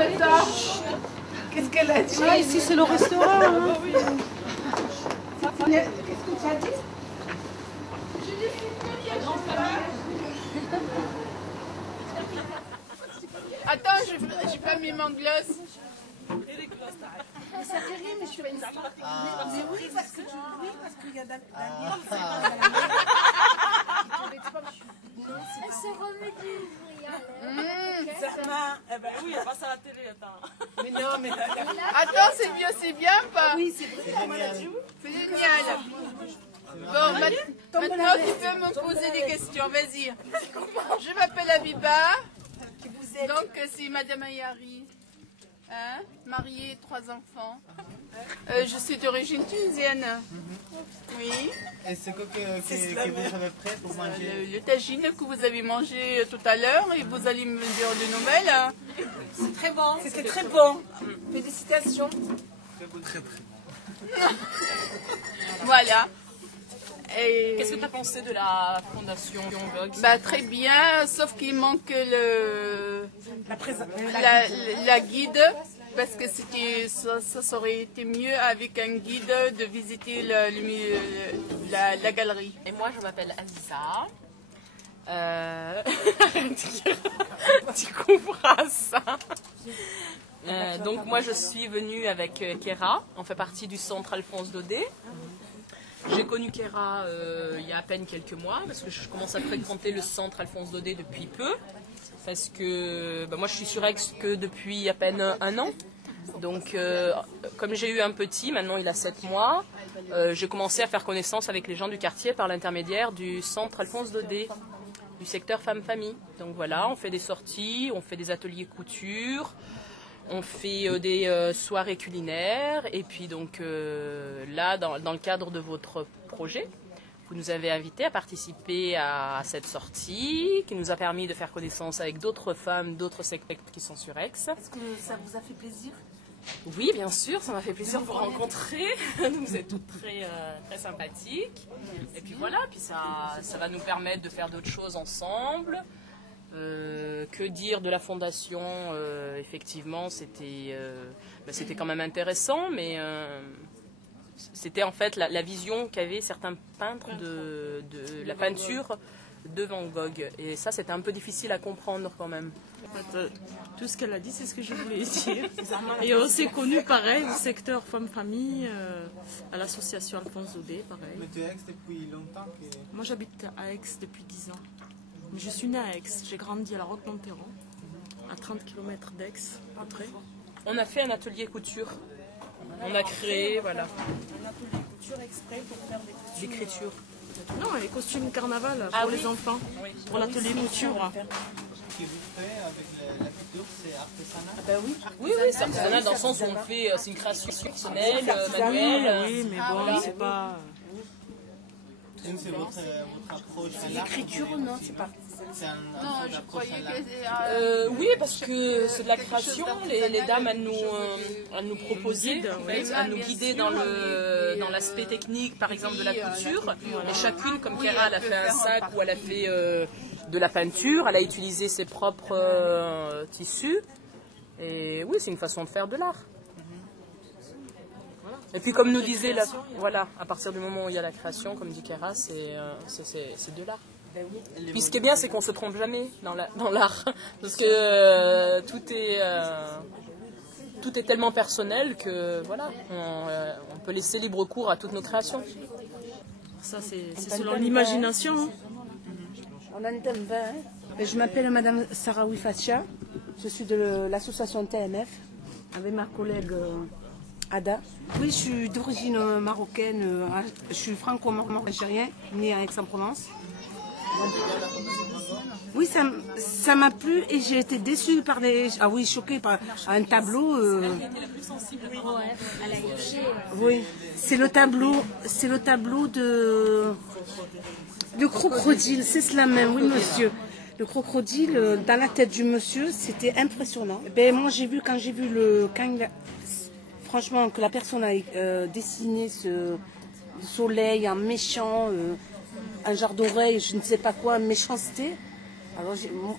Attends, qu'est-ce qu'elle a dit? Ah, ici c'est le restaurant. Hein. Qu'est-ce que tu as dit? Attends, j'ai pas mis mon gloss. Ça fait rire, mais je fais une histoire. Mais oui, parce qu'il y a Daniel. Elle se remet du bruit. Certains, eh ben oui, elle passe à la télé, attends. Mais non, mais Attends, c'est bien pas? oui, c'est vrai. C'est génial. Bon, maintenant tu peux me poser des questions, vas-y. Je m'appelle Abiba. Donc c'est Madame Ayari. Hein? Mariée, 3 enfants. Je suis d'origine tunisienne. Oui. Et c'est quoi que vous avez prêt pour manger? Le tagine que vous avez mangé tout à l'heure et vous allez me dire des nouvelles. C'est très bon. C'était très bon. Félicitations. Très bon. Voilà. Qu'est-ce que tu as pensé de la fondation Young Vogue? Bah, très bien, sauf qu'il manque la guide, parce que ça aurait été mieux avec un guide de visiter la galerie. Et moi, je m'appelle Aziza. Tu comprends ça. Donc moi, je suis venue avec Kéra. On fait partie du centre Alphonse Daudet. J'ai connu Kéra il y a à peine quelques mois, parce que je commence à fréquenter le centre Alphonse Daudet depuis peu. Parce que moi je suis sur Aix que depuis à peine un an. Donc comme j'ai eu un petit, maintenant il a 7 mois, j'ai commencé à faire connaissance avec les gens du quartier par l'intermédiaire du centre Alphonse Daudet, du secteur femmes-famille. Donc voilà, on fait des sorties, on fait des ateliers couture. On fait des soirées culinaires et puis donc là, dans le cadre de votre projet, vous nous avez invités à participer à cette sortie qui nous a permis de faire connaissance avec d'autres femmes, d'autres secteurs qui sont sur Aix. Est-ce que ça vous a fait plaisir? Oui, bien sûr, ça m'a fait plaisir de vous rencontrer. Vous êtes toutes très, très sympathiques. Et puis voilà, puis ça va nous permettre de faire d'autres choses ensemble. Que dire de la fondation? Effectivement, c'était quand même intéressant, mais c'était en fait la vision qu'avaient certains peintres de la peinture de Van Gogh. Et ça, c'était un peu difficile à comprendre quand même. Tout ce qu'elle a dit, c'est ce que je voulais dire. Et on s'est connus pareil au secteur femmes-famille, à l'association Alphonse Daudet, pareil. Mais tu es à Aix depuis longtemps que... Moi j'habite à Aix depuis 10 ans. Mais je suis née à Aix, j'ai grandi à la Roque-Monteron, à 30 km d'Aix, à peu près. On a fait un atelier couture. On a créé, voilà. Un atelier couture exprès pour faire des L'écriture. Non, les costumes carnaval pour les enfants, pour l'atelier couture. Ce que vous faites avec la couture, c'est artisanal? Ben oui. Oui, c'est artisanal dans le sens où on fait, c'est une création personnelle, manuelle. Oui, mais bon, c'est pas... C'est votre approche à l'art? L'écriture, non, c'est pas. C'est un Non, je croyais que... oui, parce que c'est de la création. Les dames, elles nous proposaient, elles nous guidaient dans l'aspect technique, par exemple, de la couture. Et chacune, comme Kéra, elle a fait un sac où elle a fait de la peinture, elle a utilisé ses propres tissus. Et oui, c'est une façon de faire de l'art. Et puis comme nous disait, voilà, à partir du moment où il y a la création, comme dit Kéra, c'est de l'art. Puis ce qui est bien, c'est qu'on ne se trompe jamais dans l'art. Parce que tout est tellement personnel que voilà, on peut laisser libre cours à toutes nos créations. Ça, c'est selon l'imagination. On entend bien. Je m'appelle Madame Sarawi Fatia. Je suis de l'association TMF avec ma collègue Ada. Oui, je suis d'origine marocaine. Je suis franco-algérien, née à Aix-en-Provence. Oui, ça m'a plu et j'ai été déçue par choquée par un tableau. Oui, c'est le tableau de crocodile, c'est cela même, oui monsieur. Le crocodile dans la tête du monsieur, c'était impressionnant. Ben moi quand j'ai vu franchement que la personne a dessiné ce soleil en méchant, un genre d'oreille, je ne sais pas quoi, méchanceté. Alors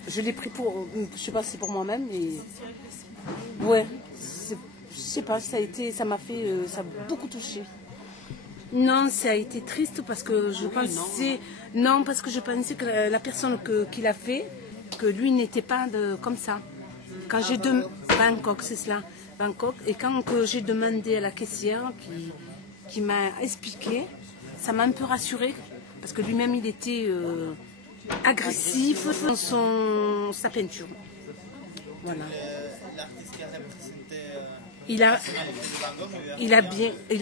je l'ai pris pour, je sais pas si c'est pour moi-même, mais Ouais, je sais pas, ça m'a beaucoup touché. Non, ça a été triste parce que je pensais, parce que je pensais que la personne qui l'a fait, que lui n'était pas comme ça. Quand j'ai Bangkok, c'est cela, Bangkok, et quand j'ai demandé à la caissière qui m'a expliqué, ça m'a un peu rassurée parce que lui-même il était agressif dans sa peinture. Voilà. L'artiste qui a représenté il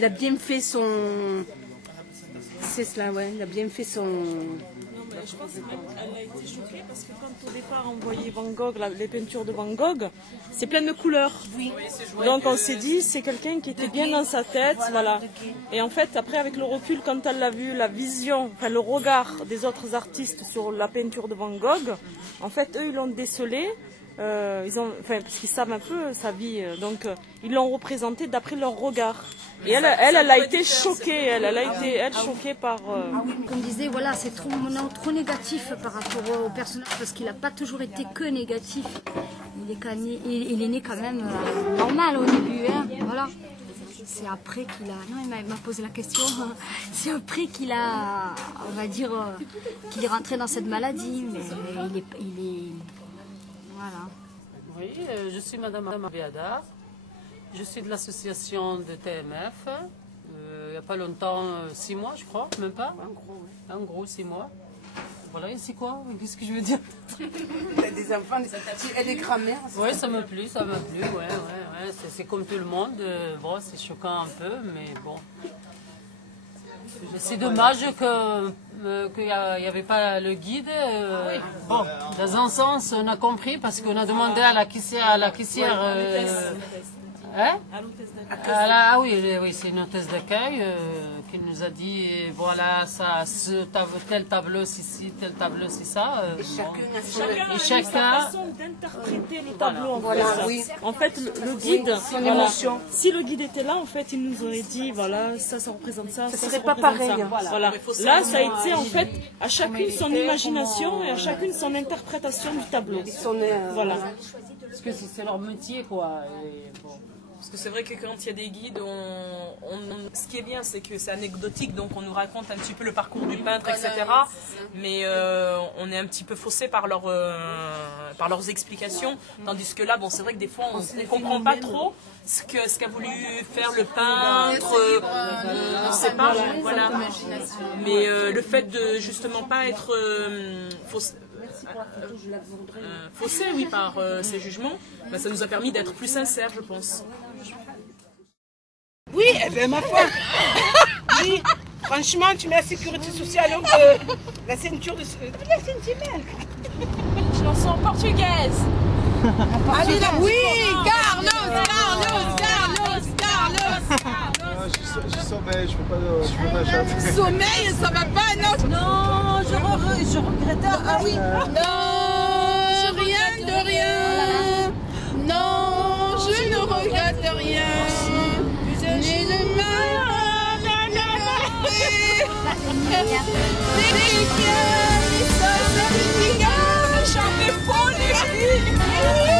a bien fait son... C'est cela, ouais. Il a bien fait son... Non, mais je pense qu'elle a été choquée parce que quand au départ on voyait Van Gogh, les peintures de Van Gogh, c'est plein de couleurs. Oui. Donc on s'est dit, c'est quelqu'un qui était bien dans sa tête, voilà. Et en fait, après avec le recul, quand elle l'a vu, la vision, enfin le regard des autres artistes sur la peinture de Van Gogh, en fait, eux, ils l'ont décelé. Parce qu'ils savent un peu sa vie, donc ils l'ont représenté d'après leur regard. Et elle a été choquée, elle a été choquée par... Comme disait, voilà, c'est trop négatif par rapport au personnage parce qu'il n'a pas toujours été que négatif. Il est né quand même normal au début, hein, voilà. C'est après qu'il a... Non, il m'a posé la question. C'est après qu'il a, on va dire, qu'il est rentré dans cette maladie, mais il est... Voilà. Oui, je suis Madame Béada. Je suis de l'association de TMF. Il n'y a pas longtemps, 6 mois, je crois, même pas. En gros, 6 mois. Voilà, et c'est quoi? Qu'est-ce que je veux dire? Il y a des enfants, des grands-mères. Oui, ça m'a plu, ouais. C'est comme tout le monde. Bon, c'est choquant un peu, mais bon. C'est dommage qu'il n'y avait pas le guide. Bon, dans un sens, on a compris parce qu'on a demandé à la caissière. Ah oui, c'est une hôtesse d'accueil qui nous a dit voilà, tel tableau c'est ci, tel tableau c'est ça. Chacun a sa façon d'interpréter le tableau. En fait, le guide, si le guide était là, en fait, il nous aurait dit voilà, ça représente ça. Ça serait pas pareil. Voilà. Là, ça a été en fait à chacune son imagination et à chacune son interprétation du tableau. Voilà. Parce que c'est leur métier, quoi. Parce que c'est vrai que quand il y a des guides, ce qui est bien, c'est que c'est anecdotique, donc on nous raconte un petit peu le parcours du peintre, etc. Mais on est un petit peu faussé par leurs explications, tandis que là, bon, c'est vrai que des fois, on ne comprend pas trop ce qu'a voulu faire le peintre, on ne sait pas, voilà. Mais le fait de justement pas être faussé, oui, par ces jugements, ben, ça nous a permis d'être plus sincères, je pense. Oui, eh bien, ma foi. Oui, franchement, tu mets la sécurité sociale, donc la ceinture de... La ceinture. Chanson portugaise. Allez, là, Oui, Carlos. Je sommeille, je peux pas chanter. Sommeil, ça va pas, non? Non, je regrette. Ah oui. Non, rien de rien. Non, je ne regrette rien. Ni de mal, chantez faux, les filles.